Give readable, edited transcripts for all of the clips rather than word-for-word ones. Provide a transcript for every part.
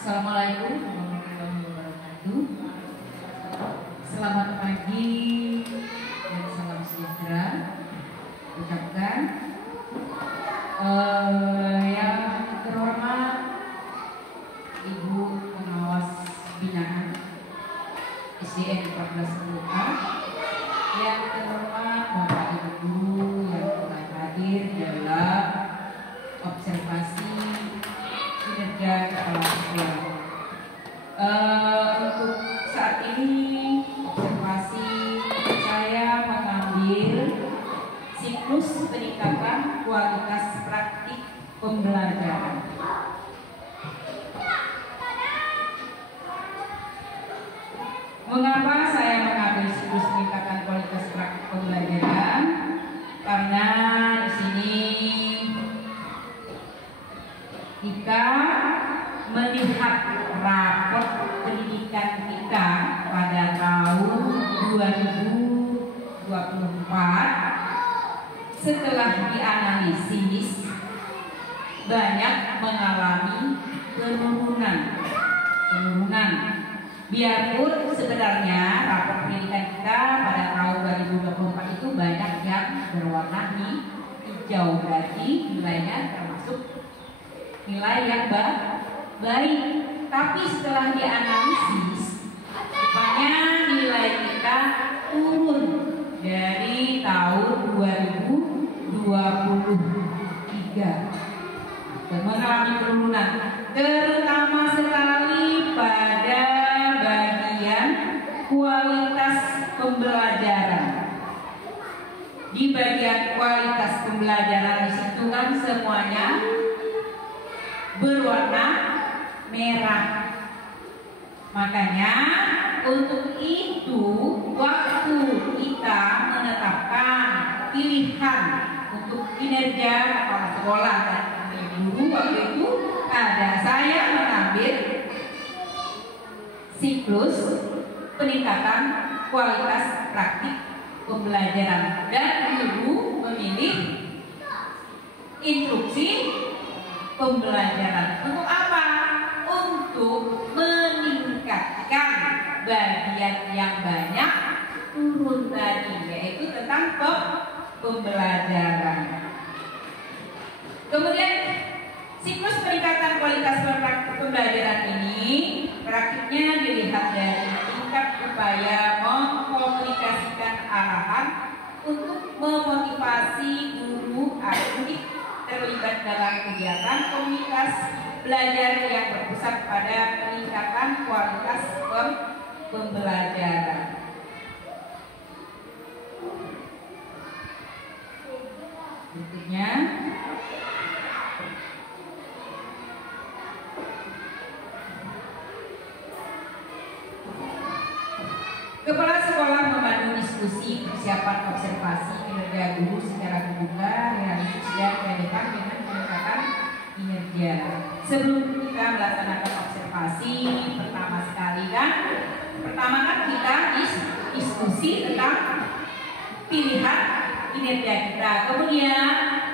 Assalamualaikum warahmatullahi wabarakatuh. Selamat pagi dan salam sejahtera. Ucapkan yang terhormat Ibu Pengawas Binaan SDN 14 Muka, yang terhormat Bapak Ibu Guru yang telah hadir dalam observasi kinerja kepala sekolah. Untuk saat ini observasi saya mengambil siklus peningkatan kualitas praktik pembelajaran. Mengapa saya mengambil siklus peningkatan kualitas praktik pembelajaran? Karena di sini kita melihat rapor pendidikan kita pada tahun 2024 setelah dianalisis banyak mengalami penurunan. Biarpun sebenarnya rapor pendidikan kita pada tahun 2024 itu banyak yang berwarna hijau, berarti nilainya termasuk nilai yang baik. Tapi setelah dianalisis, rupanya nilai kita turun dari tahun 2023 dan mengalami penurunan, terutama sekali pada bagian kualitas pembelajaran. Di bagian kualitas pembelajaran di situ kan semuanya berwarna merah. Makanya untuk itu waktu kita menetapkan pilihan untuk kinerja kepala sekolah dan guru, waktu itu saya mengambil siklus peningkatan kualitas praktik pembelajaran dan guru memilih instruksi pembelajaran. Untuk apa? Untuk meningkatkan bagian yang banyak turun tadi, yaitu tentang pembelajaran. Kemudian siklus peningkatan kualitas pembelajaran ini praktiknya dilihat dari tingkat upaya mengkomunikasikan arahan untuk memotivasi guru aktif terlibat dalam kegiatan komunitas belajar yang berpusat pada peningkatan kualitas pembelajaran. Berikutnya, kepala sekolah memandu diskusi persiapan observasi kinerja guru secara terbuka, realistis dan relevan dengan peningkatan kinerja. Sebelum kita melaksanakan observasi, pertama kan kita diskusi tentang pilihan kinerja kita. Kemudian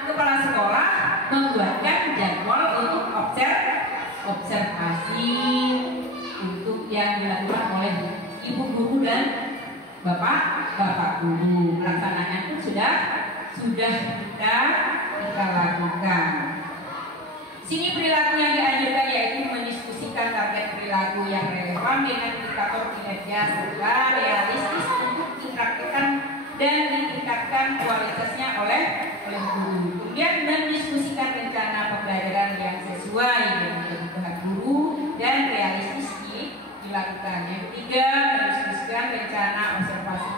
kepala sekolah membuatkan jadwal untuk observasi untuk yang dilakukan oleh ibu guru dan bapak guru. Pelaksanaan itu sudah kita lakukan. Sini perilaku yang dianjurkan yaitu mendiskusikan target perilaku yang relevan dengan indikator kinerja serta realistis untuk dipraktikkan dan ditingkatkan kualitasnya oleh guru. Kemudian mendiskusikan rencana pembelajaran yang sesuai dengan kebutuhan guru dan realistis dilakukan. Yang ketiga, mendiskusikan rencana observasi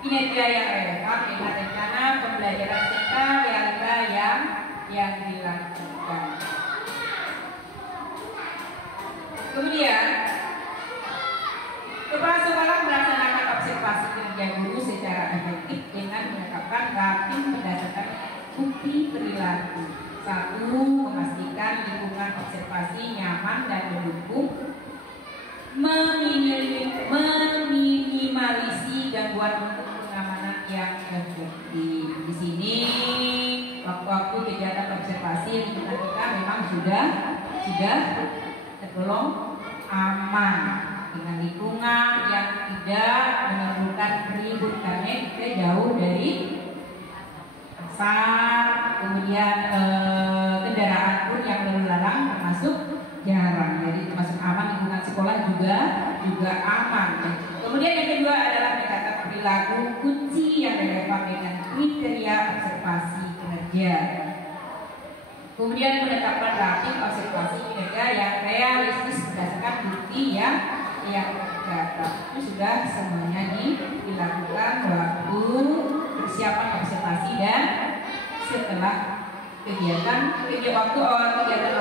kinerja yang relevan dengan rencana pembelajaran serta realita yang dilakukan. Kemudian kepala sekolah melaksanakan observasi kinerja guru secara efektif dengan menetapkan rating berdasarkan bukti perilaku. 1. Memastikan lingkungan observasi nyaman dan mendukung. Meminimalisasi gangguan untuk pengamanan yang efektif. Di sini waktu-waktu kegiatan observasi lingkungan kita memang sudah tergolong aman dengan lingkungan yang tidak menimbulkan ribut karena kita jauh dari pasar, kemudian kendaraan pun yang lalu lalang termasuk jarang, jadi termasuk aman. Lingkungan sekolah juga aman. Kemudian yang kedua adalah pendekatan perilaku kunci yang relevan dengan kriteria observasi kinerja. Kemudian penetapan grafik observasi kinerja yang realistis berdasarkan bukti yang tercatat. Itu sudah semuanya dilakukan waktu persiapan observasi dan setelah kegiatan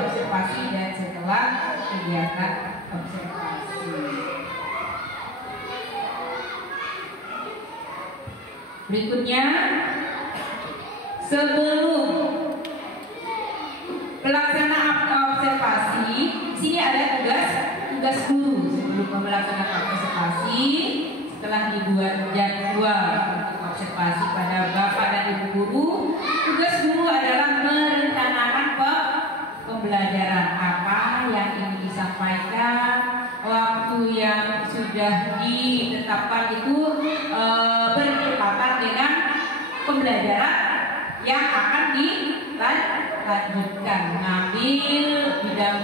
observasi dan setelah kegiatan observasi. Berikutnya, sebelum pelaksanaan observasi, sini ada tugas guru sebelum melaksanakan observasi. Setelah dibuat jadwal observasi pada bapak dan ibu guru, tugas guru adalah merencanakan pembelajaran apa yang ingin disampaikan, waktu yang sudah ditetapkan itu bertepatan dengan pembelajaran yang akan dilanjutkan. Mengambil bidang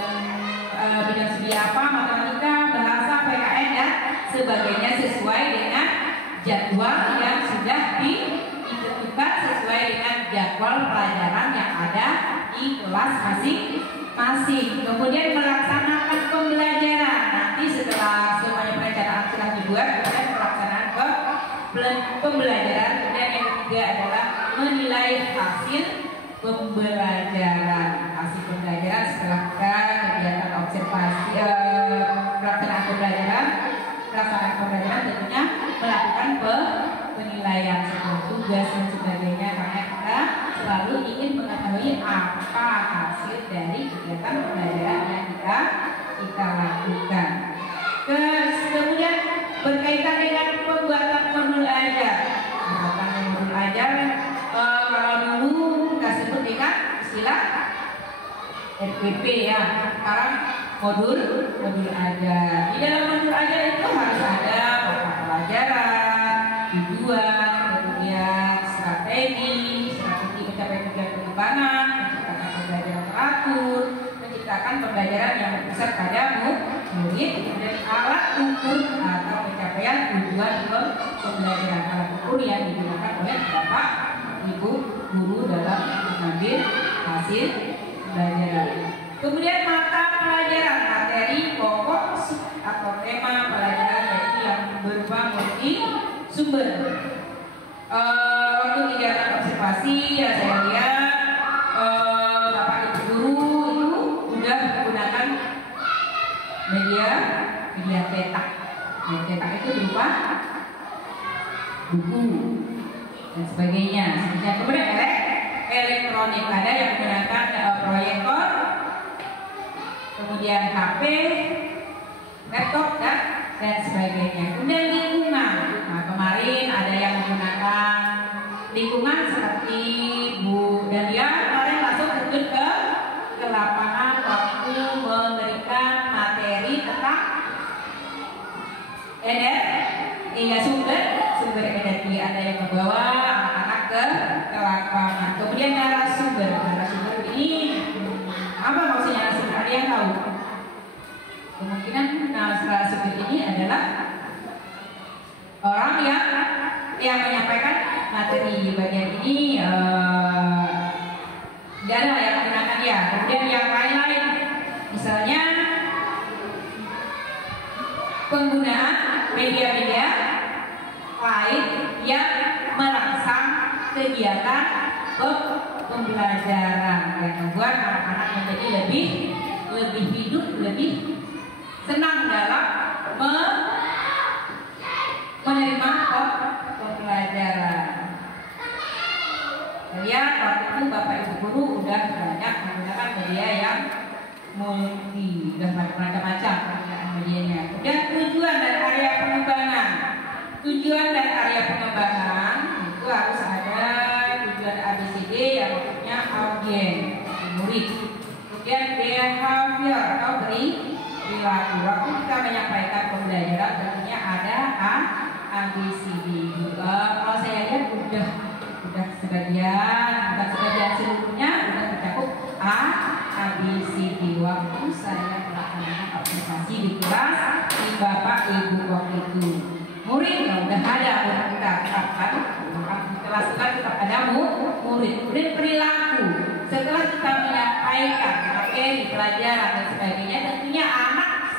studi apa, matematika, bahasa, PKN dan sebagainya sesuai dengan jadwal yang sudah ditentukan sesuai dengan jadwal pelajaran yang ada di kelas masing-masing. Kemudian melaksanakan pembelajaran. Nanti setelah semuanya perencanaan sudah dibuat, kemudian pelaksanaan pembelajaran. Kemudian yang ketiga adalah menilai hasil pembelajaran. Hasil pembelajaran setelah kegiatan observasi, pelaksanaan pembelajaran tentunya melakukan penilaian sebuah tugas dan sebagainya, karena kita selalu ingin mengetahui apa hasil dari kegiatan pembelajaran yang kita lakukan. Kemudian berkaitan dengan pembuatan modul ajar. Pembuatan modul ajar kalau dulu kita sebut dengan istilah RPP ya. Sekarang modul ajar. Di dalam modul ajar itu harus ada pokok pelajaran, tujuan, kemudian strategi mencapai tujuan pengembangan, menciptakan pembelajaran teratur, menciptakan pembelajaran yang berpusat pada murid, dan alat ukur atau pencapaian tujuan pembelajaran. Alat ukur yang digunakan oleh bapak ibu guru dalam mengambil hasil pembelajaran. Kemudian mata pelajaran, materi pokok atau tema pelajaran yaitu yang berupa multi sumber. Waktu kegiatan observasi ya saya lihat bapak ibu guru itu sudah menggunakan media cetak. Media cetak itu berupa buku dan sebagainya. Kemudian elektronik, ada yang menggunakan proyektor, kemudian HP, laptop dan sebagainya. Kemudian lingkungan. Nah, kemarin ada yang menggunakan lingkungan seperti Bu Dalia kemarin langsung terjun ke lapangan waktu memberikan materi tentang sumber energi. Ada yang membawa anak-anak ke lapangan. Kemudian narasumber ini apa maksudnya narasumber? Ada yang tahu? Kemungkinan narasumber ini adalah orang yang menyampaikan materi. Di bagian ini tidak ada yang menggunakan ya. Kemudian yang lain-lain, misalnya penggunaan media-media lain yang merangsang kegiatan pembelajaran yang membuat anak-anak menjadi lebih hidup, lebih senang dalam menerima pembelajaran. Lihat waktu itu bapak ibu guru udah banyak menggunakan media yang multi, udah macam-macam penggunaan medianya. Kemudian tujuan dan area pengembangan. Tujuan dan area pengembangan itu harus ada tujuan ABCD yang maksudnya audiens, murid. Kemudian behavior atau perilaku. Waktu kita menyampaikan pembelajaran tentunya ada ABCD. Kalau saya lihat udah sebagian, bukan sebagian seluruhnya udah tercakup ABCD. Waktu saya melaksanakan observasi di kelas di Bapak Ibu waktu itu. Murid udah ada kita terapkan di kelas-kelas tetap ada murid perilaku. Setelah kita menyampaikan di pelajaran dan sebagainya, tentunya anak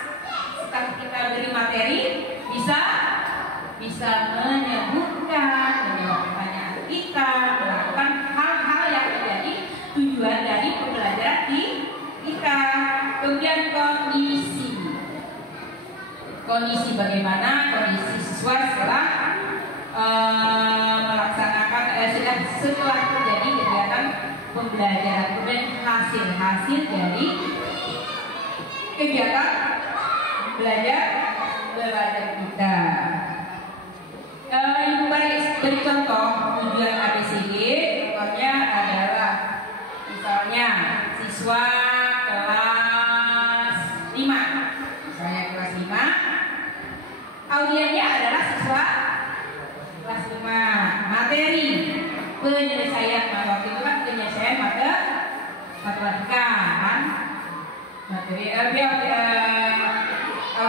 setelah kita beri materi bisa menyebutkan, menjawab pertanyaan kita, melakukan hal-hal yang menjadi tujuan dari pembelajaran kita. Kemudian kondisi bagaimana kondisi siswa setelah melaksanakan setelah terjadi kegiatan pembelajaran, kemudian hasil dari kegiatan belajar kita. Ibu beri contoh tujuan ABCD. Contohnya adalah misalnya siswa kelas 5, misalnya kelas 5, audiennya adalah siswa kelas 5. Materi penyelesaian waktu itu kan penyelesaian matematika kan. Materi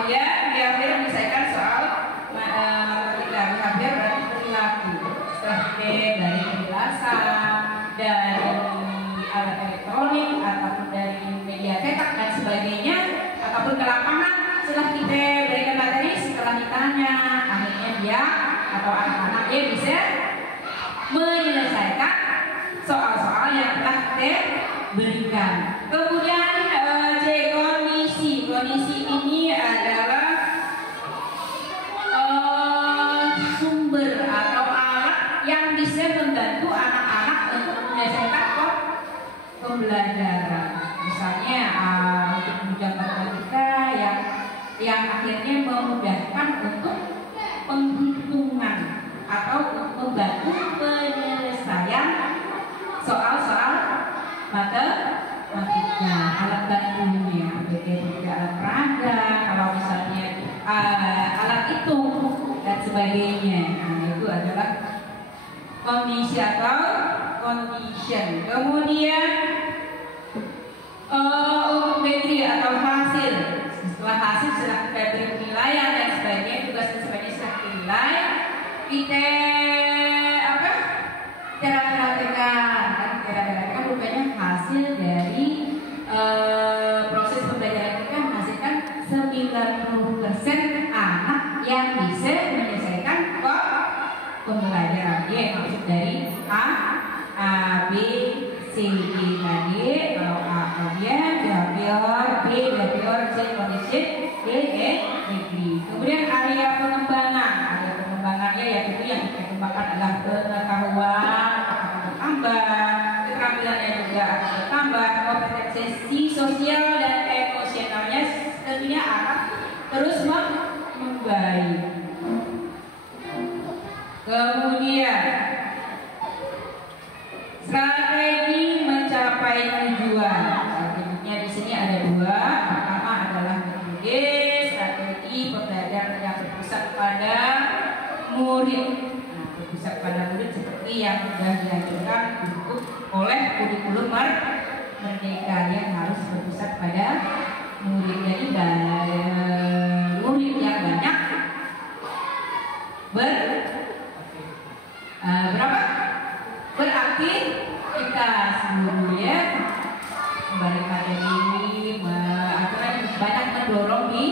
dia menyelesaikan soal matematika. Hampir berarti perilaku. Setelah dari penjelasan, dari alat elektronik ataupun dari media cetak dan sebagainya, ataupun ke lapangan, setelah kita berikan materi, setelah ditanya, akhirnya dia atau anak-anak dia bisa menyelesaikan soal-soal yang telah kita berikan. Kemudian kondisi ini adalah sumber atau alat yang bisa membantu anak-anak untuk menyelesaikan pembelajaran. Misalnya untuk menunjang matematika yang akhirnya memudahkan untuk penghitungan atau membantu penyelesaian soal-soal matematika. Alat bantunya alat peraga, kalau misalnya alat hitung dan sebagainya. Nah, itu adalah kondisi atau condition. Kemudian metri atau hasil. Setelah hasil sudah kita beri penilaian dan sebagainya, tugas dan sebagainya sudah dinilai, kita cara-cara rupanya hasil dari proses pembelajaran kita menghasilkan 90% anak yang bisa menyelesaikan pembelajaran. Dia maksud dari A, B, C, D tadi. Kalau A audiens, behavior, B behavior, C condition, D degree. Kemudian area pengembangannya yaitu yang kita kembangkan adalah pengetahuan akan bertambah, keterampilannya juga akan bertambah, kompetensi sosial dan emosionalnya tentunya akan terus membaik. Kemudian strategi mencapai tujuan. Strateginya di sini ada dua. Pertama adalah metode strategi pembelajaran yang berpusat pada murid. Nah, berpusat pada murid seperti yang sudah diajarkan oleh kurikulum Merdeka yang harus berpusat pada murid. Jadi murid yang banyak beraktivitas dulunya kembali pada diri, banyak mendorong di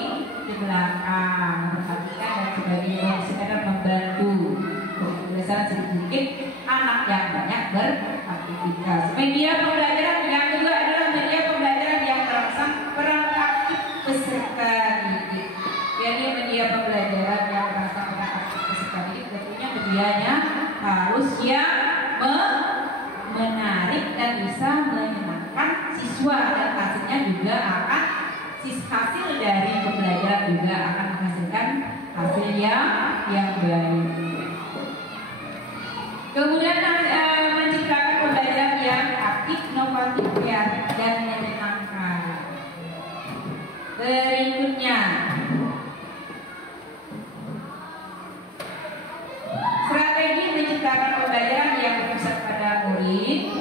belakang, memperhatikan dan sebagainya, sekedar membantu pembelajaran sedikit anak yang banyak beraktivitas. Media pembelajaran yang kedua adalah media pembelajaran yang merangsang peran aktif peserta didik. Jadi media pembelajaran yang merangsang peran aktif peserta didik tentunya medianya harus yang menarik dan bisa menyenangkan siswa, dan hasilnya juga akan hasil dari pembelajaran juga akan menghasilkan hasil yang baik. Kemudian menciptakan pembelajaran yang aktif, inovatif, kreatif dan menyenangkan. Berikutnya, strategi menciptakan pembelajaran yang berpusat pada murid.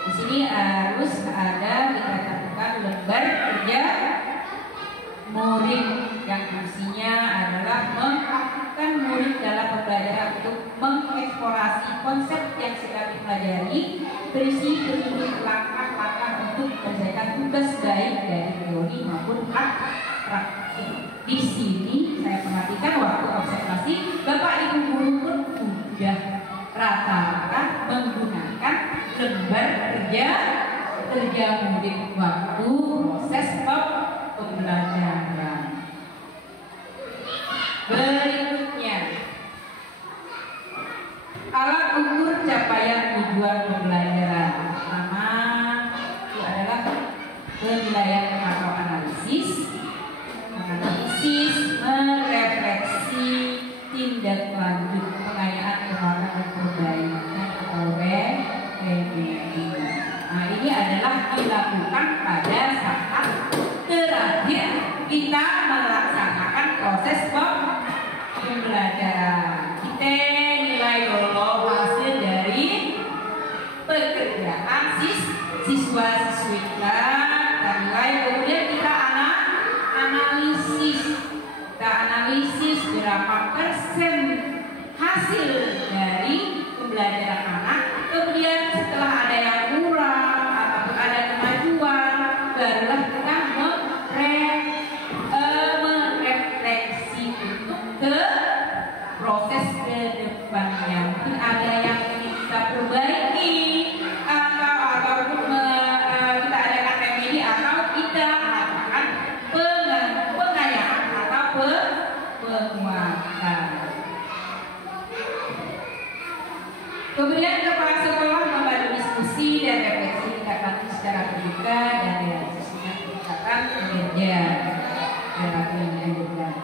Di sini harus ada kita tentukan lembar kerja murid yang fungsinya adalah mengaktifkan murid dalam pembelajaran untuk mengeksplorasi konsep yang sedang dipelajari, berisi petunjuk langkah-langkah untuk menyelesaikan tugas baik dari teori maupun praktik. Di sini saya perhatikan waktu observasi Bapak Ibu guru pun sudah rata-rata menggunakan lembar kerja murid waktu proses pembelajaran. Berikutnya, alat ukur capaian tujuan pembelajaran. Pertama itu adalah penilaian atau analisis, merefleksi, tindak lanjut, pengayaan, pengembangan dan perbaikan atau review. Nah, ini adalah dilakukan pada saat terakhir kita melaksanakan proses pembelajaran. Kita nilai dulu hasil dari pekerjaan siswa-siswi kita, kita nilai, kemudian kita analisis berapa persen hasil dari pembelajaran anak. Kemudian setelah ada yang kurang ataupun ada kemajuan, barulah kita merefleksi untuk ke proses ke depannya. Mungkin ada yang ingin kita perbaiki ataupun kita adakan remedi atau kita melakukan pengayaan atau penguatan. Kemudian kepala sekolah membantu diskusi dan refleksi tindak lanjut secara terbuka dan realisasinya peningkatan kinerja dalam pendidikan.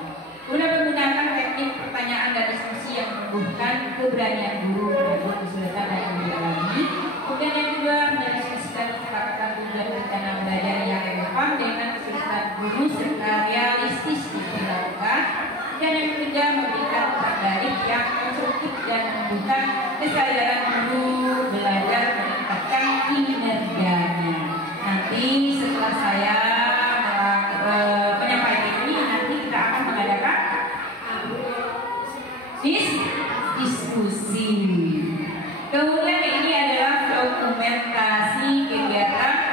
Kemudian menggunakan teknik pertanyaan dan diskusi yang menumbuhkan keberanian guru untuk kesulitan dan mendalami. Kemudian yang kedua, mendiskusikan kesepakatan tujuan rencana belajar yang relevan dengan kesulitan guru serta realistis dilakukan. Dan yang ketiga, memberikan terbaik yang konstruktif dan menunjukkan kesadaran guru belajar meningkatkan kinerjanya. Nanti setelah saya menyampaikan ini, nanti kita akan mengadakan diskusi. Kemudian ini adalah dokumentasi kegiatan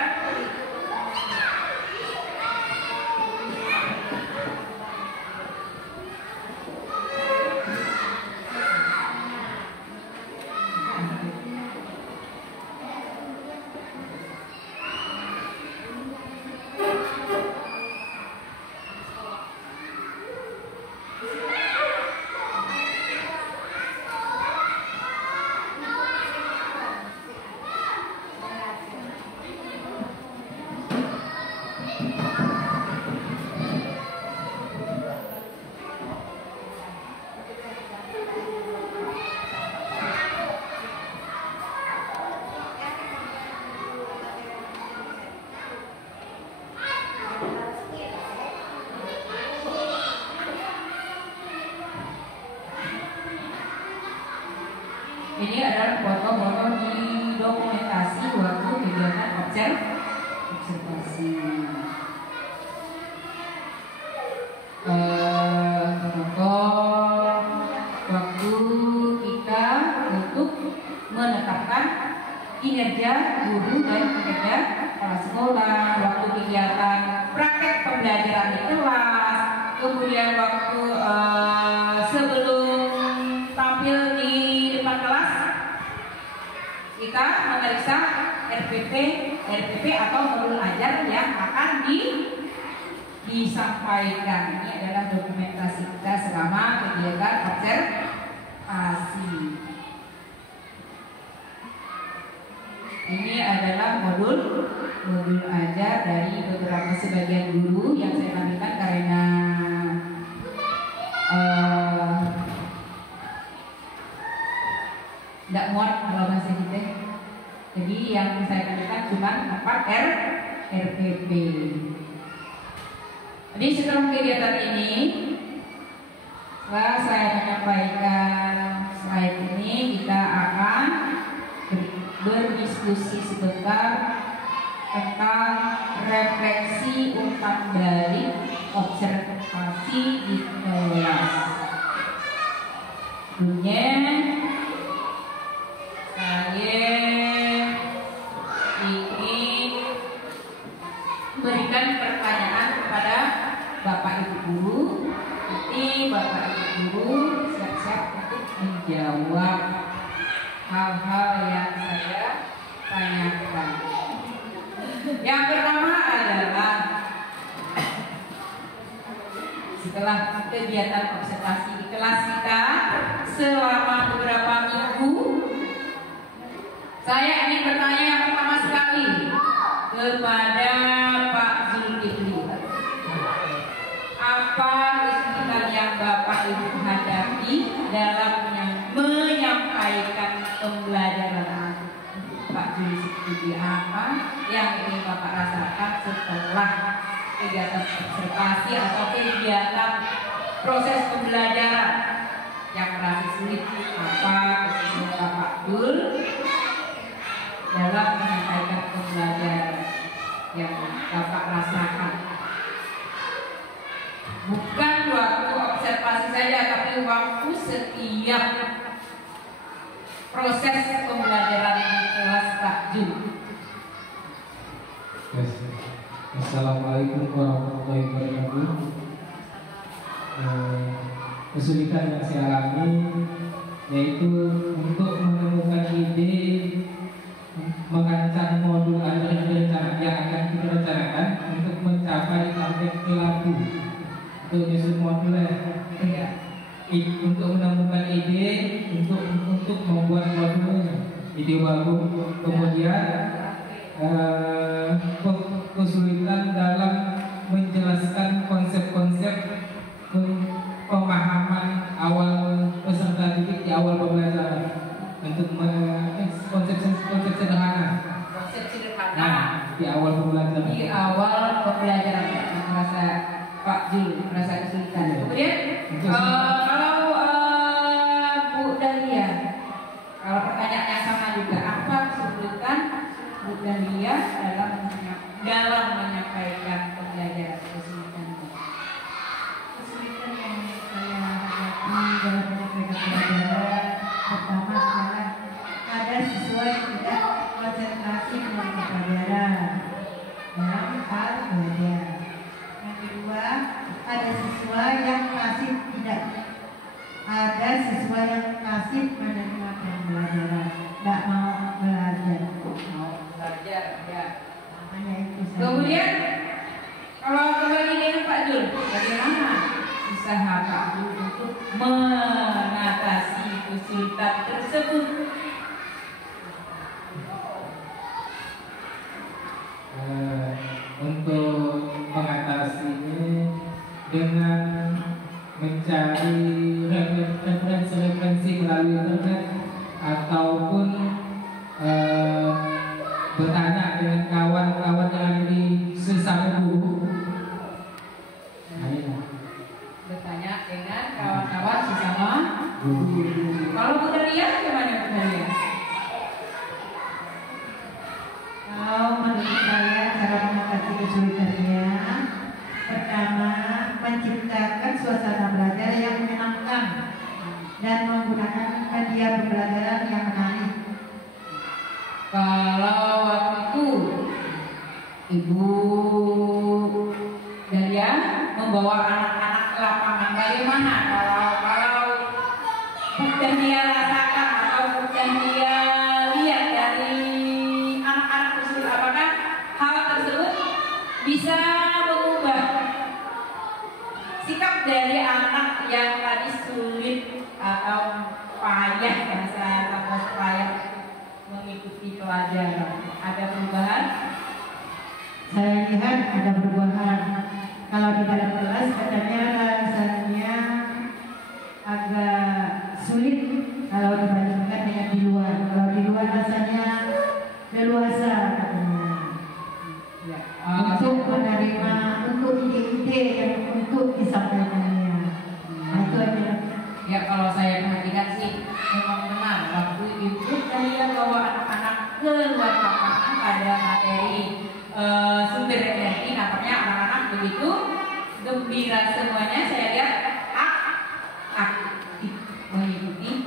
ini adalah foto-foto di dokumentasi waktu kegiatan observasi. Foto waktu kita untuk menetapkan kinerja guru dan kinerja kepala sekolah, waktu kegiatan praktek pembelajaran di kelas, kemudian waktu sebelum tampil di depan kelas kita memeriksa RPP atau modul ajar yang akan disampaikan. Ini adalah dokumentasi kita selama kegiatan observasi. Ini adalah modul ajar dari beberapa sebagian guru yang saya tampilkan karena tidak muat kalau bahasa kita. Jadi yang saya tampilkan cuma 4 RPP. Jadi setelah kegiatan ini, setelah saya menyampaikan slide ini, kita akan berdiskusi sebentar tentang refleksi umpan balik observasi di kelas. Sebelumnya saya ingin berikan pertanyaan kepada Bapak Ibu Guru. Nanti Bapak Ibu Guru siap-siap untuk menjawab hal-hal yang saya tanyakan. Yang pertama adalah setelah kegiatan observasi di kelas kita selama beberapa minggu, saya ingin bertanya yang pertama sekali kepada Pak Zulkifli. Apa kesulitan yang Bapak Ibu hadapi dalam menyampaikan pembelajaran? Pak Zulkifli, apa yang ingin Bapak rasakan setelah kegiatan observasi atau kegiatan proses pembelajaran yang merasa sulit? Apa kesulitan Bapak Dul dalam menyampaikan pembelajaran yang Bapak rasakan? Bukan waktu observasi saja, tapi waktu setiap proses pembelajaran di kelas Pak Jul. Assalamualaikum warahmatullahi wabarakatuh. Kesulitan yang saya alami yaitu untuk menemukan ide merancang modul yang akan kita rencanakan untuk mencapai target pelaku untuk nyusun modulnya. Untuk menemukan ide untuk membuat modulnya, ide baru. Kemudian kesulitan dalam menjelaskan konsep-konsep pemahaman awal peserta didik di awal pembelajaran untuk konsep sederhana. Konsep sederhana. Nah, di awal pembelajaran. Di awal pembelajaran merasa Pak Jul merasa kesulitan. Kemudian kalau Bu Dahlia, kalau pertanyaan yang sama juga, apa kesulitan Bu Dahlia dalam menyampaikan pembelajaran? Kesulitan yang saya hadapi dalam menyampaikan pembelajaran pertama adalah ada siswa yang tidak konsentrasi dalam pembelajaran dalam hal belajar. Yang kedua, ada siswa yang pasif menerima pembelajaran, tidak mau belajar. Ya. Hanya itu saja. Kemudian kalau kembali dengan Pak Jul, bagaimana usaha Pak Jul untuk mengatasi kesulitan tersebut? Untuk mengatasinya dengan mencari referensi melalui internet ataupun bertanya dengan kawan-kawan yang ada di sesama guru. Bertanya dengan kawan-kawan sesama guru. Kalau Bu Dahlia bagaimana Bu Dahlia? Kalau menurut saya cara mengatasi kesulitannya, pertama menciptakan suasana belajar yang menyenangkan dan menggunakan media pembelajaran yang menarik. Kalau waktu itu Ibu Dahlia membawa anak-anak ke lapangan, bagaimana kalau Bu Dahlia rasakan atau Bu Dahlia lihat dari anak-anak tersebut, apakah hal tersebut bisa mengubah sikap dari anak yang tadi sulit atau payah, bahasa atau payah mengikuti pelajaran? Ada perubahan? Saya lihat ada perubahan. Kalau di dalam kelas katanya rasanya agak sulit kalau dibandingkan dengan di luar. Kalau di luar rasanya leluasa katanya. Ya. Untuk menerima, untuk ide-ide yang gembira semuanya. Saya lihat aktif mengikuti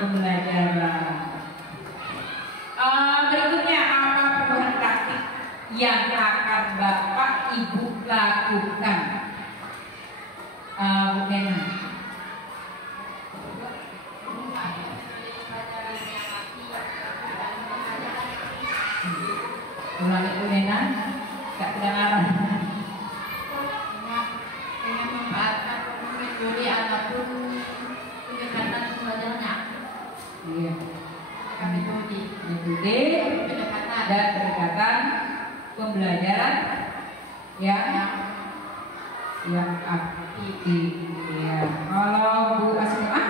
pembelajaran. Berikutnya, apa perubahan praktik yang akan Bapak Ibu lakukan? Bu Nena. Ulangi Bu Nena, gak kedengaran. Dengan memanfaatkan metode ataupun pendekatan pembelajarannya. Iya. Metode Pendekatan dan pendekatan pembelajaran yang aktif. Ya. Kalau Bu Asma,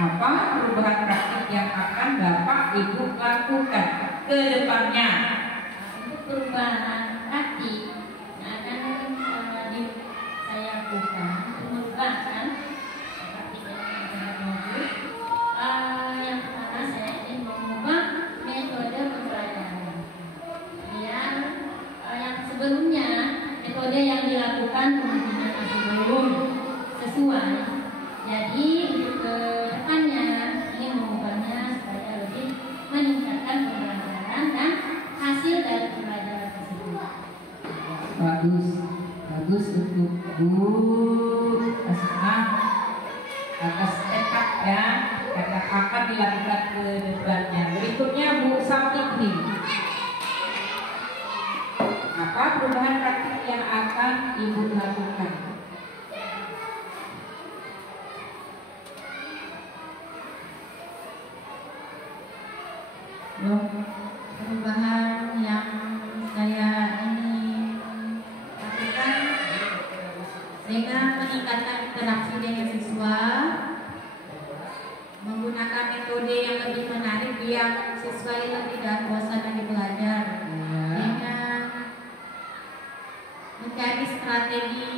apa perubahan praktik yang akan Bapak Ibu lakukan ke depannya? Untuk perubahan praktik yang akan saya lakukan untuk mengubahkan praktik yang pertama saya ingin mengubah metode pembelajaran biar yang sebelumnya metode yang dilakukan kemungkinan masih belum sesuai. Jadi untuk ke depannya ingin mengubahnya supaya lebih meningkatkan pembelajaran dan hasil dari pembelajaran tersebut. Bagus untuk Bu Asma atas tekad ya yang akan dilakukan ke depannya. Berikutnya Bu Saptikri. Apa perubahan praktik yang akan Ibu lakukan? Perubahan yang saya ingin lakukan dengan meningkatkan interaksi dengan siswa, menggunakan metode yang lebih menarik biar siswa itu tidak bosan lagi belajar, dengan mencari strategi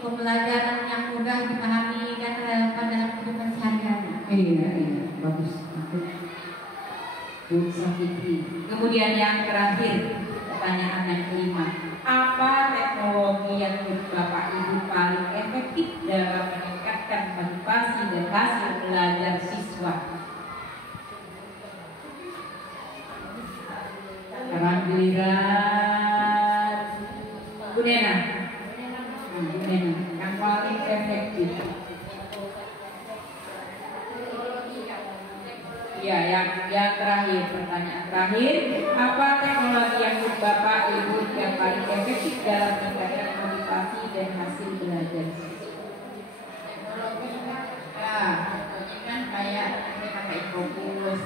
pembelajaran yang mudah dipahami dan relevan dalam kehidupan sehari-hari. Iya, bagus. Bu Saptikri. Kemudian yang terakhir, pertanyaan yang kelima. Apa teknologi yang menurut Bapak Ibu paling efektif dalam meningkatkan motivasi dan hasil belajar siswa? Sekarang giliran Bu Nena. Bu Nena, yang paling efektif. Ya, yang terakhir, pertanyaan terakhir, apa teknologi yang menurut Bapak Ibu yang paling efektif dalam meningkatkan motivasi dan hasil belajar? Teknologi kan kayak pakai fokus,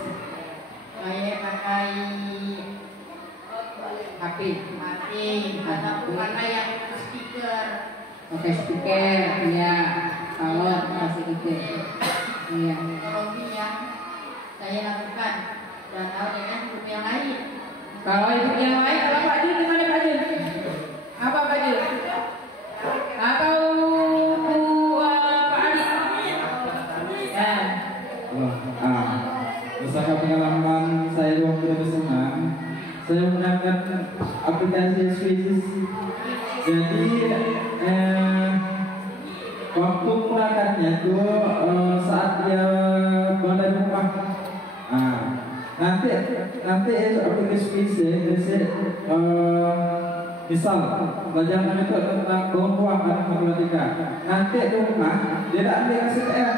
kayak pakai HP, ataupun pakai yang speaker. pakai speaker, ya, kalau masih gitu, ya. Teknologi yang saya lakukan dan tahu dengan grup yang lain. Kalau ibu yang lain, kalau Pak Jun gimana Pak Jun? Apa Pak Jun? Atau Pak Adi? Ya. Bersama pengalaman saya waktu bersama, saya menggunakan aplikasi Swiss. Jadi waktu menggunakannya itu saat dia balik rumah. Nanti aplikasi Swiss misal pelajaran itu tentang keuangan matematika. Nanti di rumah dia tidak ambil SPM,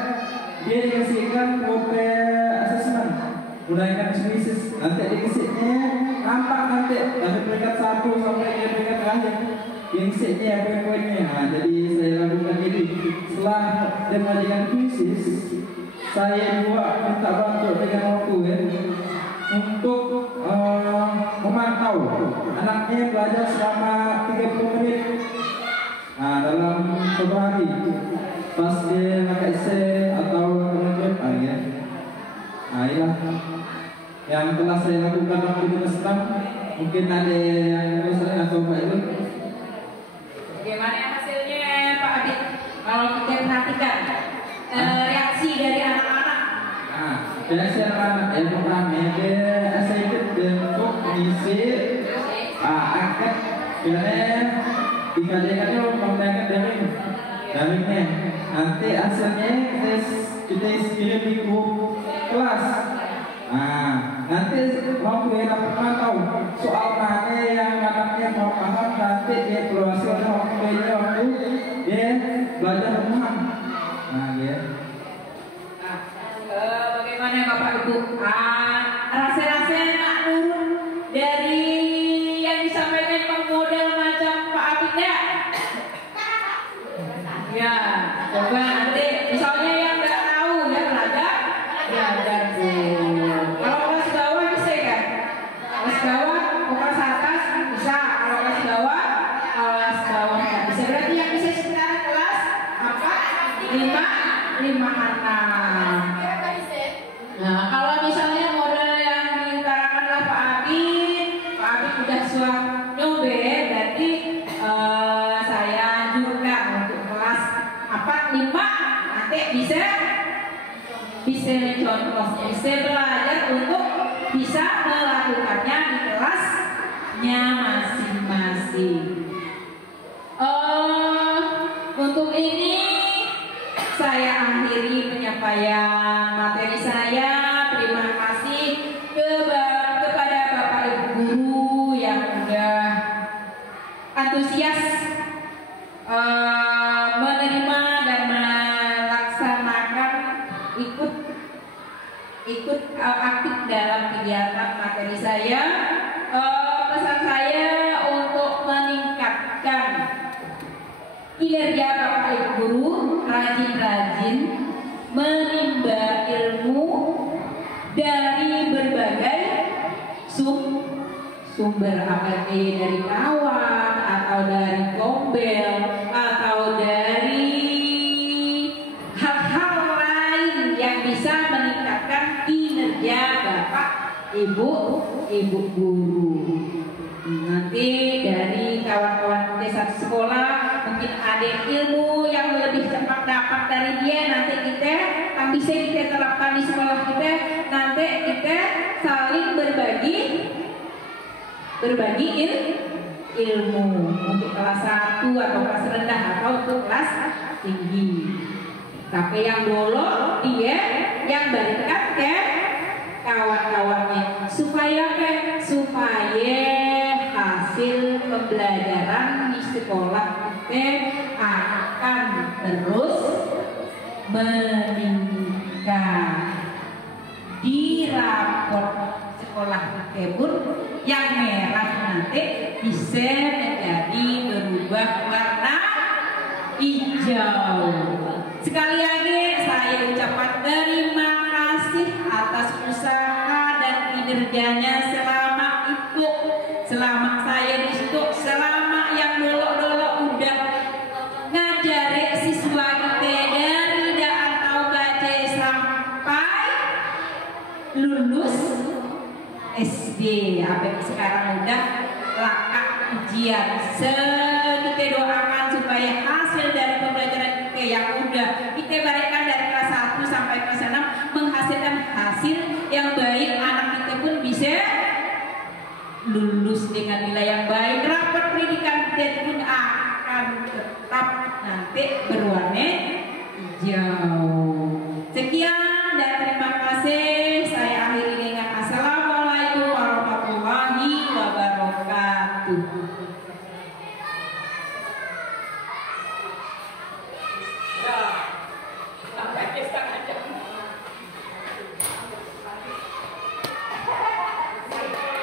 dia dikasihkan kode asesmen, gunakan Swiss. Nanti dikasihnya nampak nanti dari peringkat 1 sampai ke peringkat terakhir. Yang poin-poinnya. Jadi saya lakukan ini. Setelah dia mengajarkan Swiss, saya juga minta bantu dengan waktu untuk memantau anaknya belajar selama 30 menit. Dalam satu hari pas dia pakai C atau menonton ya. Iya. Yang telah saya lakukan waktu di Mesra, mungkin ada yang saya atau Pak itu. Bagaimana hasilnya Pak Adit? Kalau kita perhatikan reaksi dari anak-anak. Reaksi anak-anak yang pertama dia saya ikut bentuk mengisi angkat karena dikali-kali menggunakan daringnya. Nanti hasilnya kita kirim di grup kelas. Nah, nanti mau tahu soal mana yang anaknya mau paham, nanti dia evaluasi waktu dia belajar rumah. Nah, ya. Bagaimana Bapak Ibu? Rasa-rasa nak nurun dari yang disampaikan Pak model macam Pak Abid ya? Ya, coba nanti misalnya yang nggak tahu ya belajar dulu. Kalau kelas bawah bisa kan? Kelas bawah, kelas atas bisa. Kalau kelas bawah nggak bisa. Berarti yang bisa sekitar kelas apa? 5 anak. Nah, kalau misalnya model yang diutarakan oleh Pak Abid udah suah nyobe, berarti saya anjurkan untuk kelas 5 nanti bisa mencontoh, bisa belajar untuk bisa melakukannya di kelasnya masing-masing. Untuk ini saya akhiri penyampaian materi saya. Terima kasih kepada Bapak Ibu guru yang sudah antusias menerima dan melaksanakan ikut aktif dalam kegiatan materi saya. Pesan saya untuk meningkatkan kinerja Bapak Ibu guru, rajin-rajin menimba ilmu dari berbagai sumber, apakah dari kawan atau dari kombel atau dari hal-hal lain yang bisa meningkatkan kinerja Bapak Ibu guru. Nanti dari kawan-kawan desa sekolah mungkin ada ilmu yang lebih cepat dapat dari dia, nanti kita yang bisa kita terapkan di sekolah kita, nanti kita saling berbagi ilmu untuk kelas 1 atau kelas rendah atau untuk kelas tinggi. Tapi yang dulu dia yang berikan ke kawan-kawannya supaya hasil pembelajaran di sekolah kita akan terus meningkat. Di rapor sekolah kita pun yang merah nanti bisa menjadi berubah warna hijau. Sekali lagi saya ucapkan terima kasih atas usaha dan kinerjanya selama saya di situ, selama yang dulu udah ngajari siswa kita dari tidak tahu baca sampai lulus SD, sampai sekarang udah layak ujian. Kita doakan supaya hasil dari pembelajaran kita yang udah kita berikan dari kelas 1 sampai kelas 6 menghasilkan hasil yang baik, anak kita pun bisa lulus dengan nilai yang baik. Rapor pendidikan kita pun akan tetap nanti berwarna hijau. Sekian dan terima kasih. Saya akhiri dengan assalamualaikum warahmatullahi wabarakatuh.